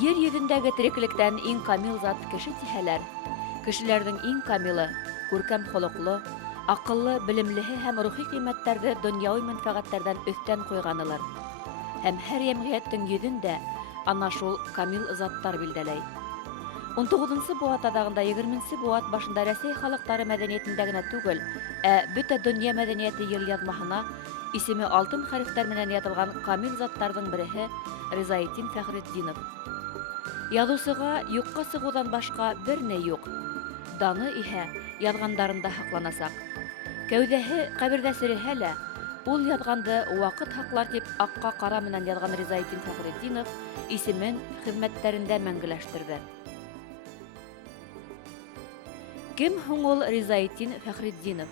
Ер йөҙөндәге тереклектән иң камил зат кеше тиһәләр. Кешеләрҙең иң камилы, күркәм холоҡло, аҡыллы, белемлеһе һәм рухи ҡиммәттәрҙе донъяуи мәнфәғәттәрҙән өҫтән ҡуйғанылар. Һәм һәр йәмғиәттең йөҙөн дә ана шул камил заттар билдәләй. 19-нсы быуат аҙағында 20-нсе быуат башында Рәсәй халыҡтары мәҙәниәтендә генә түгел, бөтә донъя мәҙәниәте йылъяҙмаһына исеме алтын хәрефтәр менән яҙылған камил заттарҙың береһе Ризаэтдин Фәхретдинов. Яҙыусыға юҡҡа сығыуҙан башҡа бер ни юҡ. Даны иһә яҙғандарында һаҡланасаҡ. Кәүҙәһе ҡәберҙә сереһә лә, ул яҙғанды ваҡыт һаҡлар тип аҡҡа ҡара менән яҙған Ризаэтдин Фәхретдинов исемен хеҙмәттәрендә мәңгеләштерҙе. Кем һуң ул Ризаэтдин Фәхретдинов?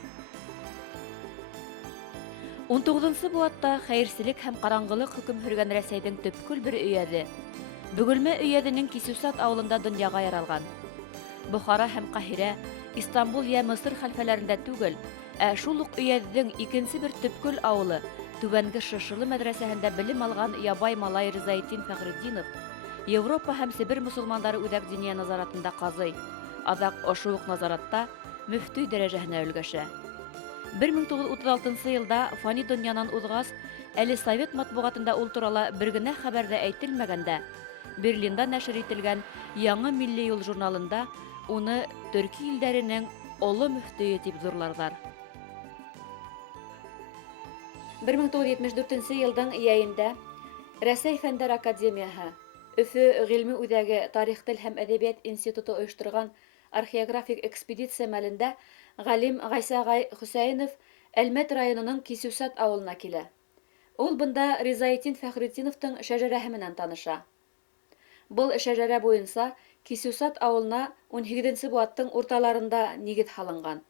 19-нсы быуатта хәйерселек һәм ҡараңғылыҡ хөкөм һөргән Рәсәйҙең төпкөл бер өйәҙе, Бөгөлмә өйәҙенең Кисүсат ауылында донъяға яралған. Бохара һәм Ҡаһирә, Истанбул йә Мысыр хәлфәләрендә түгел, шул уҡ өйәҙҙең икенсе бер төпкөл ауылы, Түбәнге Шышылы мәҙрәсәһендә белем алған ябай малай Ризаэтдин Фәхретдинов Европа һәм Себер мосолмандары үҙәк диниә назаратында ҡазый, аҙаҡ ошо уҡ назаратта мөфтөй дәрәжәһенә өлгәшә. 1936 йылда фани донъянан уҙғас, әле Совет матбуғатында ул турала бер генә хәбәрҙә әйтелмәгәндә, Берлинда нәшер ителгән Яңы милли юл журналында уны төрки илдәренең оло мөфтөйө тип ҙурларҙар. 1974 йылдың йәйендә Рәсәй Фәндәр академияһы, Өфө ғилми үҙәге Тарих, тел һәм әҙәбиәт институты ойошторған археографик экспедиция мәлендә ғалим Ғайса ағай Хөсәйенов Әлмәт районының Кисүсат ауылына килә. Ул бында Ризаэтдин Фәхретдиновтың шәжәрәһе менән таныша. Был шәжәрә буйынса Кисүсат ауылына 18-нсе быуаттың урталарында нигеҙ һалынған.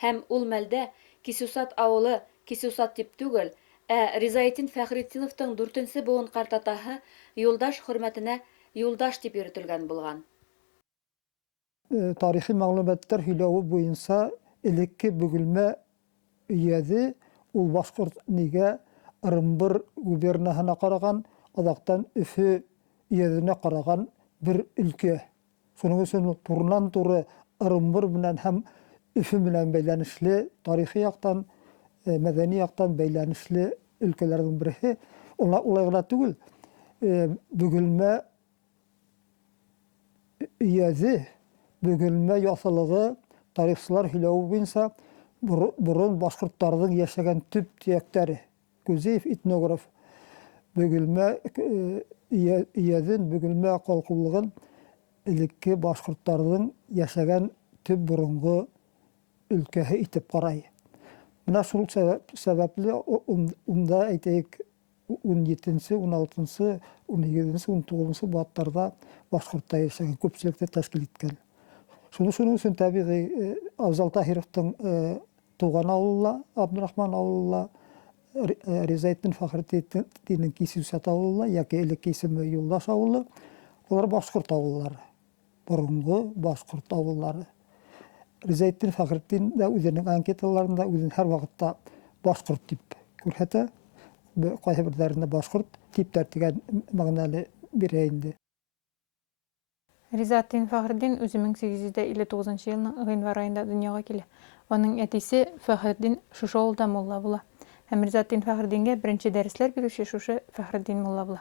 Һәм ул мәлдә Кисүсат ауылы Кисүсат тип түгел, Ризаэтдин Фәхретдиновтың 4-нсе быуын ҡартатаһы Юлдаш хөрмәтенә Юлдаш тип йөрөтөлгән булған. Тарихи мәғлүмәттәр һөйләүе буйынса элекке Бөгөлмә өйәҙе ул башҡорт нигә Ырымбыр губернаһына ҡараған, аҙаҡтан Өфө өйәҙенә ҡараған бер өлкә. Шуның өсөн турынан-туры Ырымбыр менән һәм Өфө менән бәйләнешле, тарихи яҡтан, мәҙәни яҡтан бәйләнешле өлкәләрҙең береһе. Улай ғына түгел, Бөгөлмә өйәҙе, Бөгөлмә яҫылығы тарихсылар һөйләүе буйынса борон башҡорттарҙың йәшәгән төп төйәктәре. Күзеев этнограф Бөгөлмә өйәҙен, Бөгөлмә ҡалҡыулығын элекке башҡорттарҙың йәшәгән төп боронғо өлкәһе итеп ҡарай. Менә шул сәбәпле унда әйтәйек 17-нсе, 16-нсы, 18-нсе, 19-нсы быуаттарҙа башҡорттар йәшәгән, күпселекте тәшкил иткән. Шуның өсөн тәбиғи Абзал Таһировтың тыуған ауылы, Абдрахман ауылы, Ризаэтдин Фәхретдинов Кисүсат ауылы, йәки элекке исеме Юлдаш ауылы, улар башҡорт ауыллары, боронғо башҡорт ауыллары. Ризаэтдин Фәхретдин дә үҙенең анкеталарында үҙен һәр ваҡытта башҡорт тип күрһәтә, ҡайһы берҙәрендә башҡорт типтәр тигән мәғәнәле бирә инде. Ризаэтдин Фәхретдин үҙе 1859 йылның ғинвар айында донъяға килә. Оның әтисе Фәхретдин шушы ауылда мулла була. Һәм Ризаэтдин Фәхретдингә беренче дәресләр бирүсе шушы Фәхретдин мулла була.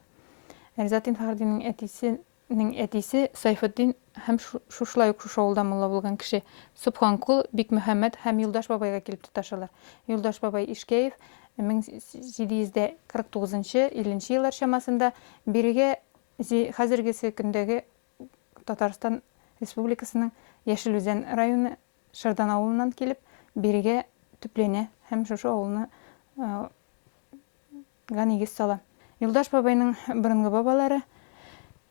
Ризаэтдин Фәхретдиннең әтисе Сайфетдин һәм шушылай уҡ шушы ауылда мулла булған кеше Субханҡол, Бикмөхәммәт һәм Юлдаш бабайға килеп тоташалар. Юлдаш бабай Ишкәев 1749-50 йылдар чамасында бирегә хәзергесе көндәге Татарстан Республикасының Йәшел Үзән районы Шырдан ауылынан килеп, бирегә төпләнә һәм шушы ауылны нигеҙ сала. Юлдаш бабайның боронғо бабалары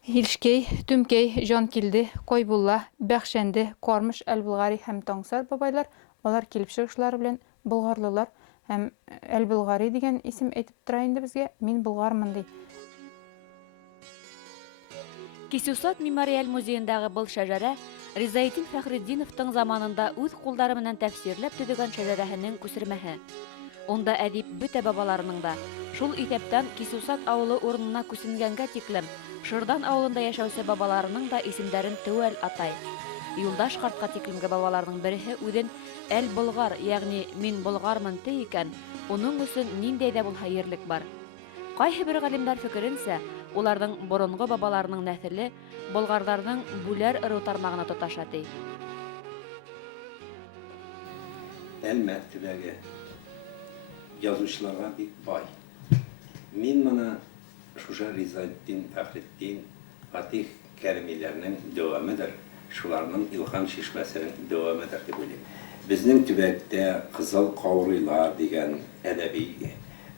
Илшкәй, Түмкәй, Жанкилде, Ҡойбулла, Бәхшәнде, Ҡармыш, Әл-Болғари һәм Таңсар бабайлар, алар килеп сығышлары белән болғарлылар һәм Әл-Болғари дигән исем әйтеп тора инде безгә, мин болғармын ди. Кисүсат мемориаль музейындағы был шәжәрә Ризаэтдин Фәхретдиновтың заманында үҙ ҡулдары менән тәфсирләп төҙөгән шәжәрәһенең күсермәһе. Унда әдип бөтә бабаларының да, шул итәптән Кисусат авылы урынына күсенгәнгә тиклем, Шырдан авылында яшәүче бабаларының да исемдәрен тәүәл атай. Юлдаш картка тиклемге бабаларның береһе үҙен Әл-Болгар, ягъни мин болгармын ти икән, уның өсөн ниндәй дә булһа ерлек бар. Кайһы бер галимнәр фикеренсә, уларның боронго бабаларының нәҫеле болгардарның бүләр ырыу тармагына тоташа ти. Әлмәттәге язучыларга бик бай. Мин моны шуша Ризаэддин Фәхретдин, Фатих Кәримиләрнең дәвамыдыр, шуларның илһам шишмәсенең дәвамыдыр дип уйлыйм. Безнең төбәктә Кызыл Каурыйлар дигән әдәби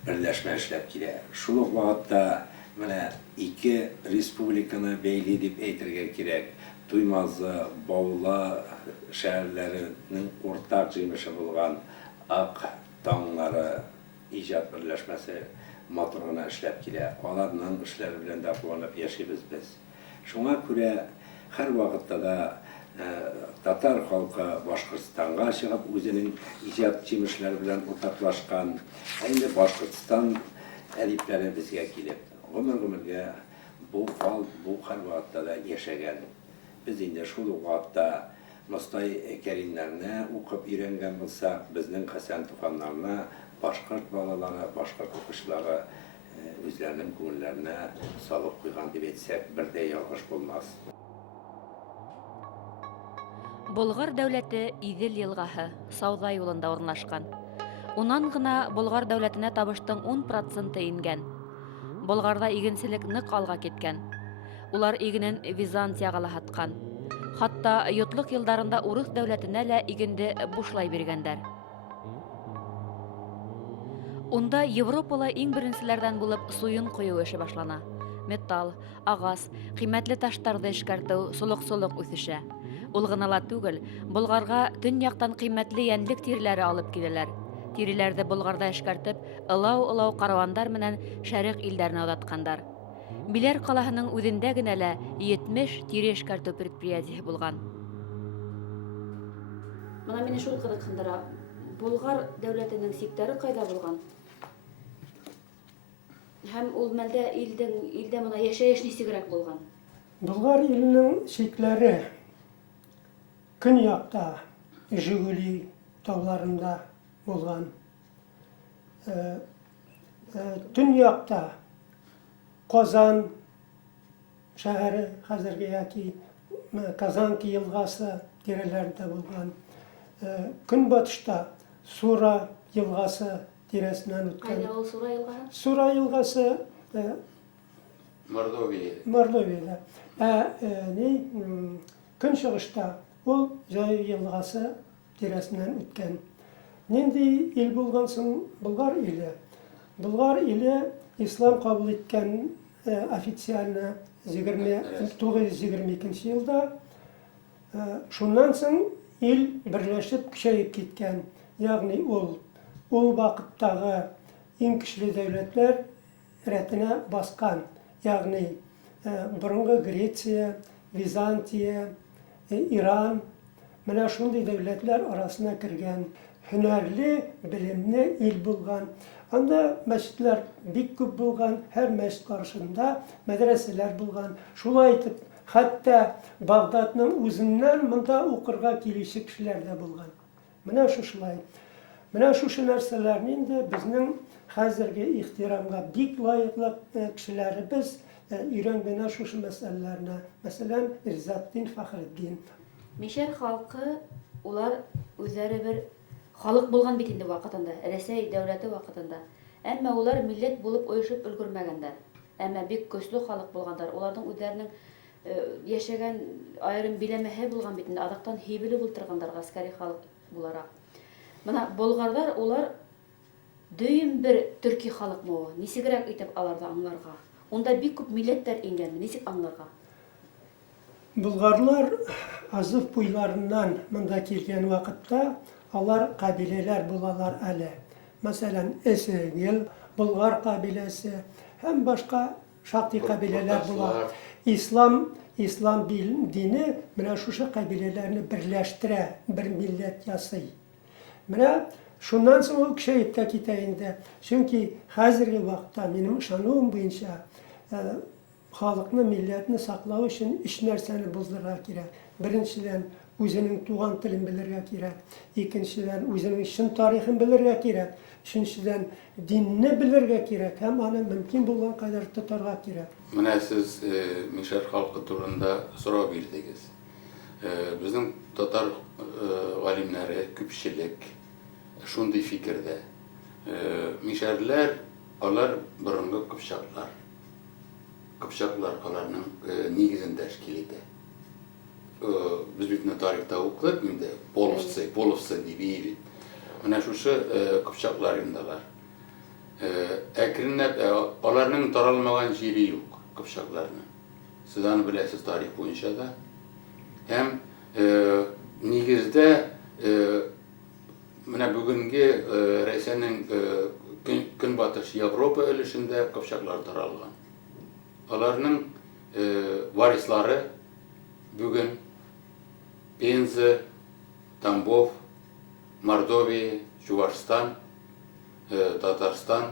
берләшмә эшләп килә. Шул ук вакытта менә ике республиканы бәйли дип әйтергә кирәк. Туймазы, Баула шәһәрләренең уртак җыймышы булган Ак таңнары иҗат берләшмәсе матур гына эшләп килә. Аларның эшләре белән дә куанып яшибез без. Шуңа күрә һәр вакытта да татар халкы Башкортстанга чыгып үзенең иҗат җимешләре белән уртаклашкан. Инде Башкортстан әдипләре безгә килеп, гомер-гомергә бу хал, бу һәр вакытта да яшәгән. Biz инде шул вакытта Мостай Кәримнәрне укып өйрәнгән булсак, безнең Хәсән Туфаннарны башкорт балалары, башкорт укучылары үзләренең күңелләренә салып куйган дип әйтсәк, бер дә ялгыш булмас. Болгар дәүләте Идел елгаһы, Сауда юлында урнашкан. Унан гына Болгар дәүләтенә табыштың 10% ингән. Болгарда игенчелек нык алга киткән. Улар игенен Византияга һаткан. Хатта йотлык елдарында урыс дәүләтенә лә игенде бушлай биргәндәр. Унда Европала иң беренчеләрдән булып суын кую эше башлана. Металл, агас, кыйммәтле таштарды эшкәртү солык-солык үсешә. Ул гына ла түгел, Болгарга төньяктан кыйммәтле янлек тиреләре алып киләләр. Тиреләрде Болгарда эшкәртеп, ылау-ылау каравандар менән шәрык илләренә одаткандар. Биләр калаһының үҙендә генә лә 70 тире эшкәртү предприятиеһы булган. Мына мине шул кызыксындыра. Болгар дәүләтенең сиктәре кайда булган? Һәм ул мәлдә илдә мына яшәеш нисегрәк булган? Болгар иленең чикләре көньякта Жигули тауларында булган. Төньякта Казан шәһәре, хәзерге яки Казанки елгасы тирәләрендә булган. Көнбатышта Сура елгасы тирәсеннән үткән. Кайда ул Сура елгаһы? Сура елгасы Мордовияда. Көнчыгышта ул Җай елгасы тирәсеннән үткән. Нинди ил булган соң Болгар иле? Болгар иле ислам кабул иткән официально 1922 елда. Шуннан соң ил берләшеп көчәеп киткән. Ягъни ул вакыттагы иң көчле дәүләтләр рәтенә баскан. Ягъни борынгы Греция, Византия, Иран, менә шундый дәүләтләр арасына кергән. Һөнәрле, белемле ил булган. Анда мәчетләр бик күп булган, һәр мәчет каршында мәдрәсәләр булган. Шулай итеп, хәтта Багдадның үзеннән монда укырга килүче кешеләр дә булган. Менә шулай. Менә шушы нәрсәләр инде безнең хәзерге ихтирамга бик лаеклы кешеләребез өйрәнгән шушы мәсьәләләрне. Мәсәлән, Ризаэддин Фәхретдин. Мишәр халкы, улар үзләре бер халык булган бит инде вакытында, Рәсәй дәүләте вакытында. Әмма улар милләт булып оешып өлгермәгәннәр. Әмма бик көчле халык булгандар. Уларның үзләренең яшәгән айрым биләмәһе булган бит инде. Адактан һибеле бултыргандар гаскәри халык буларак. Менә болгардар улар дөйем бер төрки халыкмы ул? Нисегрәк итеп аларда аңларга? Унда бик күп милләттәр ингән, нисек аңларга? Болгарлар Азов буйларыннан монда килгән вакытта алар кабиләләр булалар әле. Мәсәлән, Эсегел, Болгар кабиләсе һәм башка шактый кабиләләр була. Ислам дине менә шушы кабиләләрне берләштерә, бер милләт ясый. Менә Şundan sonra o küçeyip de kitayında. Çünkü hazırki vakta benim ışanığım boyunca halkını, milletini saklağı için iş nerseni buzdurga gerek. Birinciden özünün tuğan tilini bilirge gerek. İkinciden özünün şın tarihini bilirge gerek. Üçüncüden dinini bilirge gerek. Hem ana mümkün bulgan kadar tutarga gerek. Mine siz Mişer halkı turunda soru bildiniz. Bizim Tatar alimleri, küpçilik, şunday fikirde. Mişerler, onlar burunlu Kıpçaklar. Kıpçaklar onların negizini teşkil edi. Biz bütün tarihte okuduk, şimdi Polovцы diye bir evi. Mine şu Kıpçaklar indalar. Onların taralmagan jeri yok Kıpçaklarının. Siz onu bilesiz tarih boyunca da. Hem negizde bugünkü Rusiyanın Günbatış Avrupa ölüşünde Kıpçaklar taralgan. Onların varisleri bugün Penza, Tambov, Mordovya, Çuvaşistan, Tatarstan,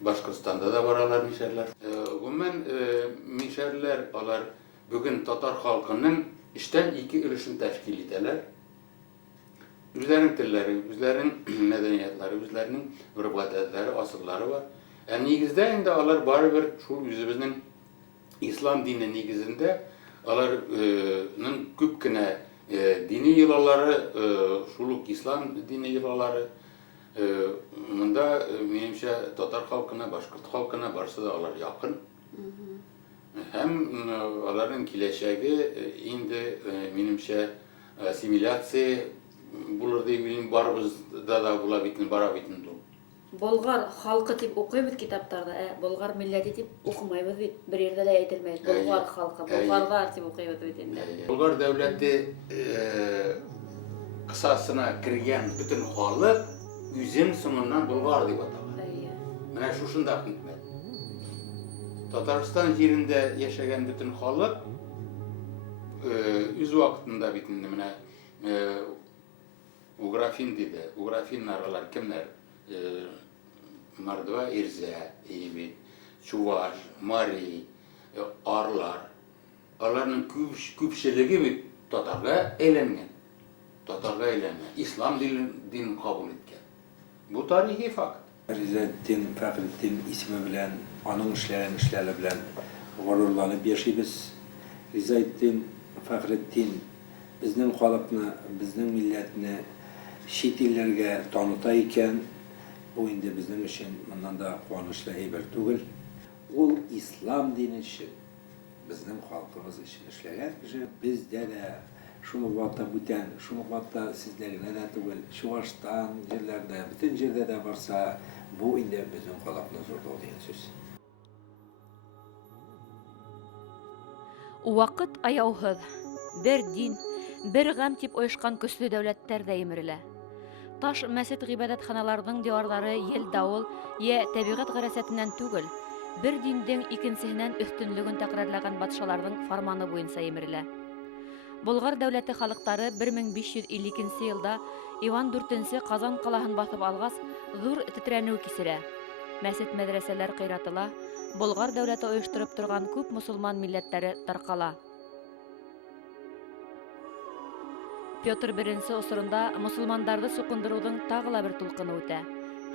Başkırstan'da da var Mişerler. Bunun Mişerler, onlar bugün Tatar halkının işten iki ölüşünü teşkil ederler. Üzerinin tilleri, üzerinin medeniyetleri, üzerinin rıbadetleri, asılları var. Negizde indi onlar bari bir şu yüzümüzün İslam dini negizinde onların küpkine dini yılaları, şuluk İslam dini yılaları, bunda menimçe Tatar halkına, Başkurt halkına barısı da onlar yakın. Hem onların kileşegi indi menimçe asimilyasiya bulur diye bilin barımızda da bulabitin, barabitin dur. Bolgar halkı tip okuyup kitaplarda, Bolgar milleti tip okumayız bit. Bir yerde de aytılmayız. Bolgar halkı, Bolgarlar tip okuyup bitinde. Bulgar devleti kısasına kirgen bütün halk yüzün sonundan Bulgar diye atalar. Mene şu şundak hikmet. Tataristan yerinde yaşayan bütün halk yüz vaktinde bitindi. Mene Ugrafin dedi. Ugrafin aralar kimler? Mardva, Irze, Evi, Çuvaş, Mari, Arlar. Onların küpçeliği bir Tatarga eğlengen. Tatarga eğlengen. İslam din kabul etken. Bu tarihi fakt. Rizaettin Fahrettin ismi bilen, onun işleri bilen gururlanıp yaşayız. Rizaettin Fahrettin bizning halkını, bizning milletini şit illerge tanıtayken bu indi bizim için bundan da quvonchli haber tugul. Ol İslam dini için, bizim halkımız için işleyen kişi bizde de şu vatta buten, şu vatta sizlerine de tugul, Çuvaşistan yerlerde, bütün yerde de varsa bu indi bizim halkımız orada diyen söz. Вакыт аяуһыҙ, бер дин, бер гам тип ойошкан көслө дәүләттәр дә емерелә. Таш мәсет ғибадәтханаларының диварлары ел дауыл, йә тәбиғәт гәрәсәтенән түгел, бер диндең икенсеһенән өҫтөнлөгөн тәҡрарлаған батшаларҙың фарманы буйынса емерелә. Болгар дәүләте халыҡтары 1552 йылда Иван IV Ҡазан ҡалаһын баҫып алғас, ҙур тетрәнеү кисерә. Мәсет мәҙрәсәләр ҡыйратыла, Болгар дәүләте ойоштороп торған күп мусулман милләттәре тарҡала. Петр I осорында мусулмандарҙы суҡындырыуҙың тағы ла бер тулҡыны үтә.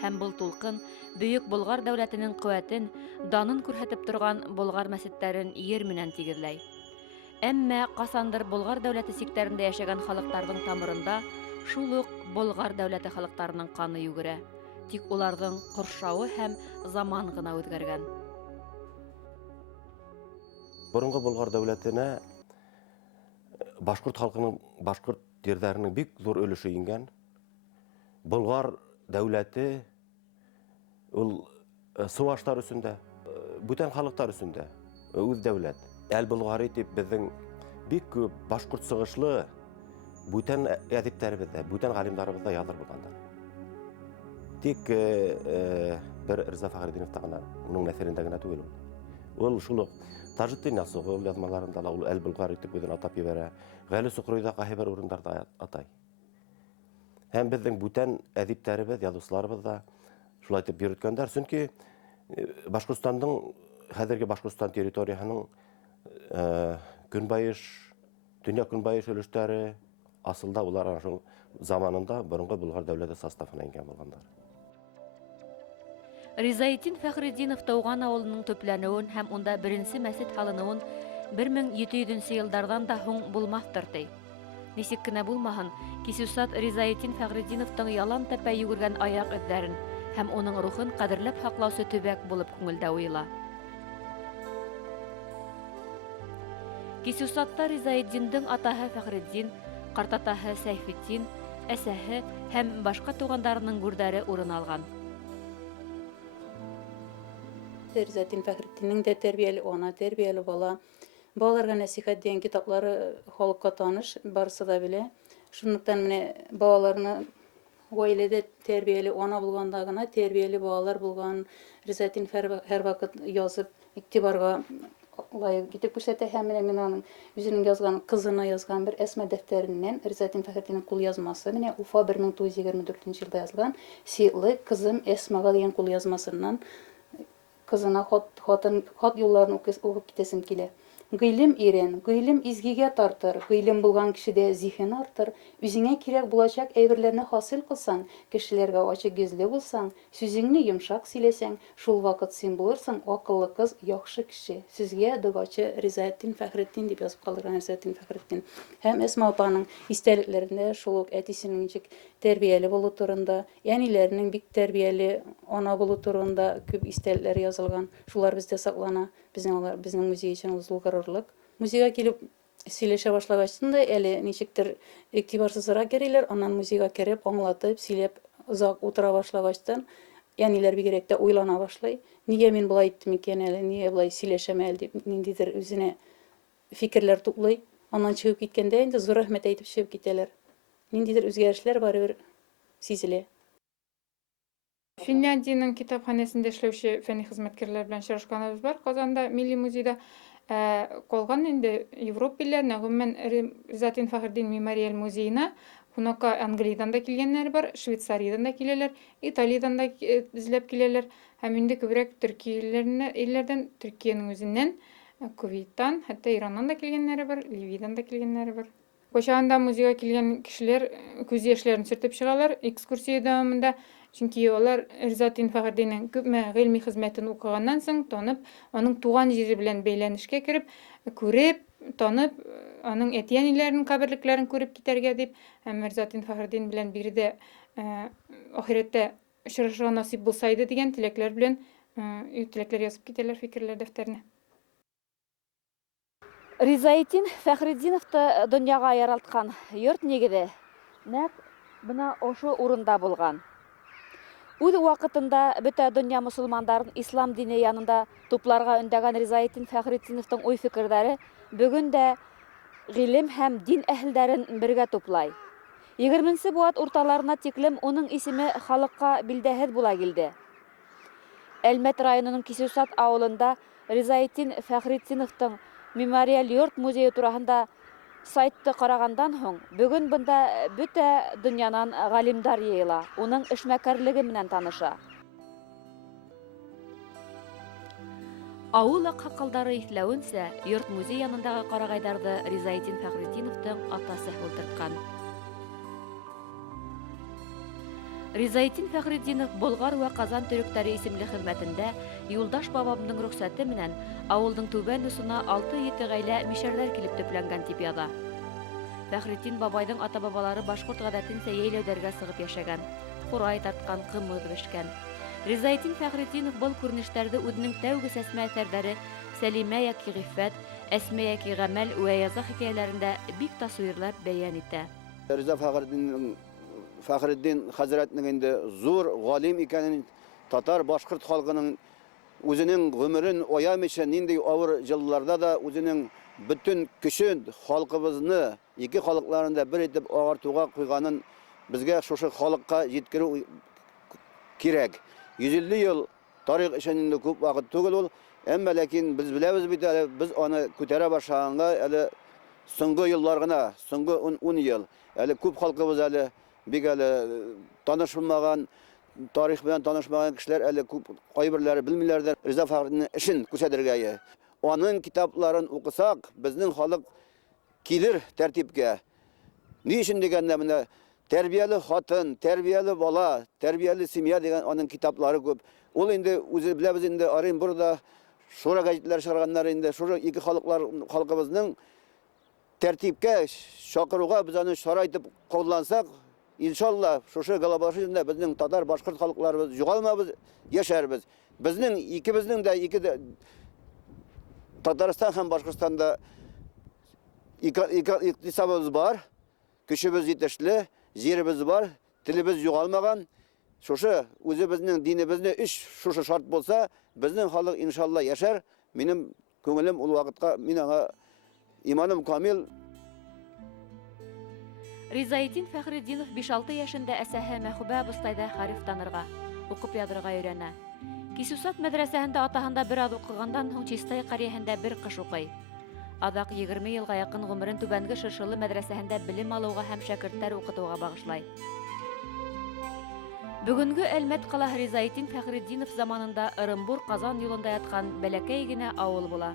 Һәм был тулҡын бөйөк Болгар дәүләтенең ҡеүәтен, данын күрһәтеп торған Болгар мәсеттәрен ер менән тигеҙләй. Әммә ҡасандыр Болгар дәүләте сиктәрендә йәшәгән халыҡтарҙың тамырында шул уҡ Болгар дәүләте халыҡтарының ҡаны йүгерә. Тик уларҙың ҡоршауы һәм заман ғына үҙгәргән. Бұрынғы Болгар дәүләтенә башҡорт халҡының, башҡорт ерҙәренең бик ҙур өлөшө ингән. Болгар дәүләте ул сыуаштар өсөндә, бүтән халыҡтар өсөндә үҙ дәүләт. Әл-Болгар итеп беҙҙең бик күп башҡорт сығышлы бүтән әҙиптәребеҙҙә, бүтән ғалимдарыбыҙҙа яҙыр булғандар. Тик бер Риза Фәхретдиновта ғына, уның нәҫерендә генә түгел. Ул шул уҡ Тажетдин Ясуғ яҙмаларында ла ул Әл-Болгар итеп үҙен атап ебәрә. Ғәли Суҡройҙа ҡайһы бер урындарҙа атай. Һәм безнең бүтән әдипләребез, язучыларыбыз да шулай итеп йөрткәннәр. Чөнки Башкортстанның, хәзерге Башкортстан территориясының көнбайыш, дөнья көнбайыш өлештәре асылда улар шул заманында борынгы Болгар дәүләте составына ингән булганнар. Ризаетдин Фәхретдинов тауган авылының төпләнеүен һәм унда беренче мәсет һалынуын 1700 еллардан да һуң булмаҫтыр ти. Нисек кенә булмаһын, Кисүсат Ризаетдин Фәхретдиновтың ялан тәпә йүгергән аяк эҙҙәрен һәм уның рухын ҡәҙерләп һаҡлаусы төбәк булып күңелдә уйыла. Кисүсатта Ризаетдиндың атаһы Фәхретдин, ҡартатаһы Сәйфетдин, әсәһе һәм башҡа туғандарының гүрҙәре урын алған. Ризаетдин Фәхретдиннең дә тәрбиәле ана, тәрбиәле бала. Балаларға нәсихәт дигән китаплары халыкка таныш, барысы да белә. Шунлыктан менә балаларны гаиләдә тәрбиәле ана булганда гына тәрбиәле балалар булган. Ризаетдин һәр вакыт язып, игътибарга лайык итеп күрсәтә. Һәм менә мин аның үзенең язган, кызына язган бер әсмә дәфтәреннән Ризаетдин Фәхретдиннең кул язмасы, менә Уфа 1924 елда язган "Сыйлы кызым Әсмәгә" дигән кул язмасыннан кызына хат юлларын укып китәсем килә. Гыйлем ирен, гыйлем изгегә тартыр, гыйлем булган кешедә зиһен артыр, үзеңә кирәк булачак әйберләрне хасил кылсаң, кешеләргә ачык йөзле булсаң, сүзеңне йомшак сөйләсәң, шул вакыт син булырсың акыллы кыз, яхшы кеше. Сезгә догачы Ризаетдин Фәхретдин дип язып калдырган Ризаетдин Фәхретдин. Һәм Әсма апаның истәлекләрендә шул ук әтисенең ничек тәрбиәле булу турында, әниләренең бик тәрбиәле ана булу турында күп истәлекләр язылган. Шулар бездә саклана. Безнең музей өчен ул зур горурлык. Музейга килеп сөйләшә башлагачтын да әле ничектер игътибарсызрак йөриләр, аннан музейга кереп, аңлатып, сөйләп озак утыра башлагачтан әниләр бигрәк тә уйлана башлый. Нигә мин булай иттем икән әле, нигә булай сөйләшәм әле дип ниндидер үзенә фикерләр туплый. Аннан чыгып киткәндә инде зур рәхмәт әйтеп чыгып китәләр. Ниндидер үзгәрешләр барыбер сизелә. Финляндияның китапханәсендә эшләүче фәнни хезмәткәрләр белән очрашканыбыз бар. Казанда Милли музейда калган инде Европа илләренә, гомумән Ризаетдин Фәхретдин мемориаль музейына кунакка Англиядән да килгәннәр бар, Швейцариядән да киләләр, Италиядән да эзләп киләләр, һәм инде күбрәк илләрдән, Төркиянең үзеннән, Кувейттан, хәтта Ираннан да килгәннәре бар, Ливиядән да килгәннәре бар. Кайчагында музейга килгән кешеләр күз яшьләрен сөртеп чыгалар экскурсия дәвамында. Чөнки алар Ризаетдин Фәхретдиннең күпме гыйльми хезмәтен укыганнан соң танып, аның туган җире белән бәйләнешкә кереп, күреп, танып, аның әти-әниләренең каберлекләрен күреп китәргә дип, һәм Ризаетдин Фәхретдин белән биредә ахирәттә очрашырга насип булса иде дигән теләкләр белән теләкләр язып китәләр фикерләр дәфтәренә. Ризаетдин Фәхретдиновты дөньяга яралткан йорт нигеҙе нәҡ бына ошо урында булган. Үҙ ваҡытында бөтә донъя мосолмандарын ислам дине янында тупларға өндәгән Ризаетдин Фәхретдиновтың уй-фекерҙәре бөгөн дә ғилем һәм дин әһелдәрен бергә туплай. 20-нче быуат урталарына тиклем уның исеме халыҡҡа билдәһеҙ була килде. Әлмәт районының Кисүсат ауылында Ризаетдин Фәхретдиновтың мемориаль йорт музейы тураһында сайтты ҡарағандан һуң, бөгөн бында бөтә донъянан ғалимдар йыйыла, уның эшмәкәрлеге менән таныша. Ауыл аҡһаҡалдары иҫләүенсә, йорт музей янындағы ҡарағайҙарҙы Ризаетдин Фәхретдиновтың атасы һүлтертҡән. Ризаетдин Фәхретдинов Болгар вә Казан төрөктәре исемле хеҙмәтендә Юлдаш бабамдың рөхсәте менән ауылдың түбән осона 6-7 ғаилә мишәрҙәр килеп төпләнгән тип яҙа. Фәхретдин бабайҙың ата-бабалары башҡорт ғәҙәтенсә йәйләүҙәргә сығып йәшәгән, ҡурай тартҡан, ҡымыҙ бешкән. Ризаетдин Фәхретдинов был күренештәрҙе үҙенең тәүге сәсмә әҫәрҙәре Сәлимә йәки Ғиффәт, Әсмә йәки Ғәмәл вә Яза хикәйәләрендә бик тасуирлап бәйән итә. Риза Фәхретдин хәзрәтнең инде зур галим икәнен татар башкорт халкының үзенең гомерен аямыйча нинди авыр җылларда да үзенең бөтен көчен халкыбызны ике халыкларында бер итеп агартуга куйганын безгә шушы халыкка җиткерү кирәк. 150 ел тарих өчен инде күп вакыт түгел ул, әмма ләкин без беләбез бит әле без аны күтәрә башлаганга әле соңгы еллар гына, соңгы 10 ел, әле күп халкыбыз әле бик әле танышылмаган, тарих белән танышмаган кешеләр әле күп кайберләре белмиләрдер. Риза Фәхретдиннең эшен күрсәтергә. Аның китапларын укысак, безнең халык килер тәртипкә. Ни өчен дигәндә менә тәрбияле хатын, тәрбияле бала, тәрбияле семья дигән аның китаплары күп. Ул инде үзе беләбез инде Оренбургда шура гәҗитләр чыгарганнар инде. Шура ике халкыбызның тәртипкә чакыруга без аны шара итеп куллансак, иншалла шушы глобализациядә безнең татар, башкорт халыкларыбыз югалмабыз, яшәрбез. Безнең икебезнең дә Татарстан һәм Башкортстанда икътисабыбыз бар, көчебез җитешле, җиребез бар, телебез югалмаган. Шушы үзебезнең динебезне шушы шарт булса, безнең халык иншалла яшәр. Минем күңелем ул вакытка, мин аңа иманым камил. Ризаетдин Фәхретдинов 5-6 яшендә әсәһе Мәхүбә абыстайда хәреф танырга, укып язырга өйрәнә. Кисусат мәдрәсәһендә атаһында бер аҙ укыгандан һуң Чистай ҡарьяһендә бер ҡыш уҡый. Аҙаҡ 20 йылға яҡын ғүмерен Түбәнге Шыршылы мәдрәсәһендә белем алыуға һәм шәкерттәр уҡытыуға бағышлай. Бөгөнгө Әлмәт ҡалаһы Ризаетдин Фәхретдинов заманында Ырымбур Ҡазан юлында ятҡан бәләкәй генә ауыл була.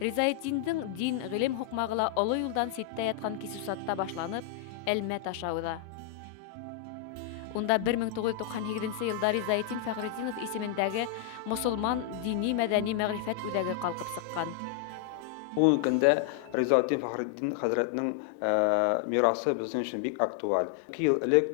Ризаетдиндың дин, ғилем һуҡмағы ла оло юлдан ситтә ятҡан Кисусатта башланып, Әлмәт аша уҙа. Унда 1997 йылда Ризаетдин Фәхретдинов исемендәге мосолман дини-мәҙәни мәғрифәт үҙәге ҡалҡып сыҡҡан. Бugünkü көндә Ризаетдин Фәхретдин хәзрәтнең мирасы безнең өчен бик актуаль. 2 ел элек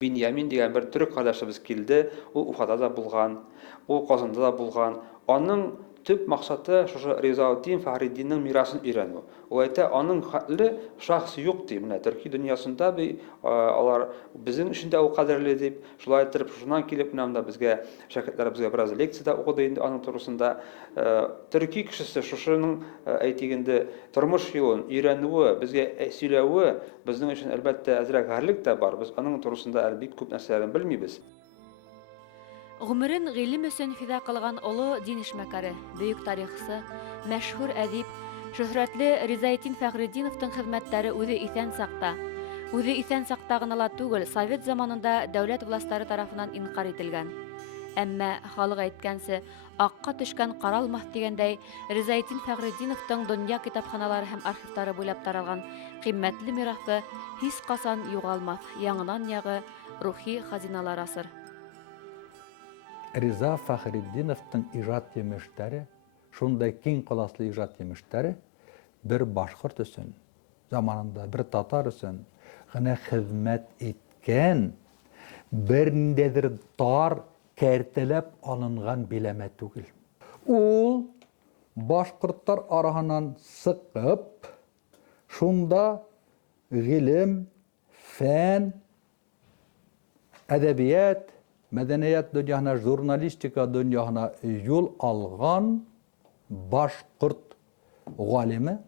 Беньямин дигән бер төрек ҡәрҙәшебез килде. Ул Уфада да булган, ул Ҡазанда да булган. Аның төп маҡсаты шушы Ризаетдин Фәхретдиннең мирасын өйрәнеү. Ул әйтә, аның хәтле шәхс юҡ ди. Менә Төрки донъясында алар безнең өчен дә ул ҡәҙерле дип, шулай итеп шунан килеп менә безгә шәкертләребезгә бераз лекция уҡыды инде аның турысында. Төрки кешесе шушының әйтегенде тормош юлын өйрәнеүе, безгә сөйләүе безнең өчен әлбәттә әзрәк ғәрлек тә бар. Без аның турысында әлбит күп нәрсәләрен белмибез. Ғүмерен ғилем өсөн фиҙа ҡылған оло дин эшмәкәре, бөйөк тарихсы, мәшһүр әҙип, шөһрәтле Ризаетдин Фәхретдиновтың хеҙмәттәре үҙе иҫән саҡта ғына ла түгел, Совет заманында дәүләт властары тарафынан инҡар ителгән. Әммә халыҡ әйткәнсе, аҡҡа төшкән ҡаралмаҫ дигәндәй, Ризаетдин Фәхретдиновтың донъя китапханалары һәм архивтары буйлап таралған ҡиммәтле мираҫы һис ҡасан юғалмаҫ, яңынан-яғы рухи хазиналар асыр. Риза Фәхретдиновтың ижад емештәре, шундай киң ҡоласлы ижад емештәре бер башҡорт өсөн, заманында бер татар өсөн ғына хеҙмәт иткән, бер ниндәйҙер тар кәртәләп алынған биләмә түгел. Ул башҡорттар араһынан сыҡып, шунда ғилем, фән, әҙәбиәт, мәҙәниәт донъяһына, журналистика донъяһына юл алған башҡорт ғалимы,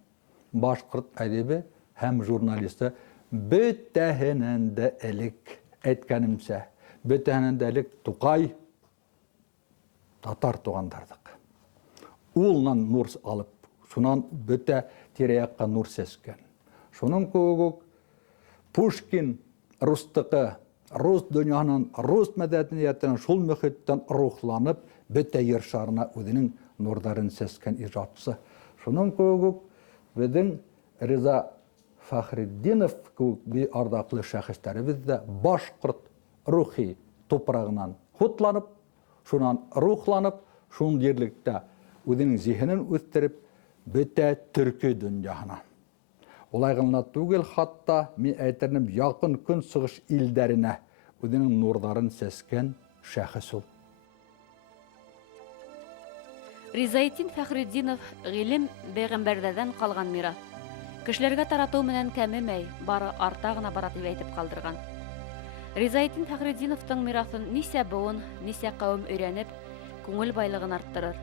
башҡорт әҙибе һәм журналисты бөтәһенән дә элек әйткәнемсә, бөтәһенән дә элек Туҡай татар туғандарҙыҡ. Улнан нур алып, шунан бөтә тирә-яҡҡа нур сәскән. Шуның кеүек үк Пушкин рустыҡы, рус донъяһынан, рус мәҙәниәтенән шул мөхиттән рухланып, бөтә ер шарына үҙенең нурҙарын сәскән ижадсы. Шуның кеүек үк беҙҙең Риза Фәхретдинов кеүек арҙаҡлы шәхестәребеҙ ҙә башҡорт рухи тупрағынан һутланып, шунан рухланып, шул ерлектә үҙенең зиһенен үҫтереп, бөтә төрки донъяһына. Улай ғына түгел, хатта мин әйтернем яҡын көнсығыш илдәренә үҙенең нурҙарын сәскән шәхес ул. Ризаетдин Фәхретдинов ғилем пәйғәмбәрҙәрҙән ҡалған мираҫ. Кешеләргә таратыу менән кәмемәй, бары арта ғына бара тип әйтеп ҡалдырған. Ризаетдин Фәхретдиновтың мираҫын нисә быуын, нисә ҡәүем өйрәнеп, күңел байлығын арттырыр.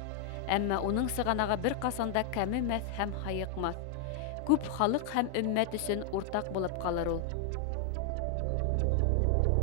Әммә уның сығанағы бер ҡасанда кәмемәҫ һәм һайыҡмаҫ. Күп халыҡ һәм өммәт өсөн уртаҡ булып ҡалыр ул.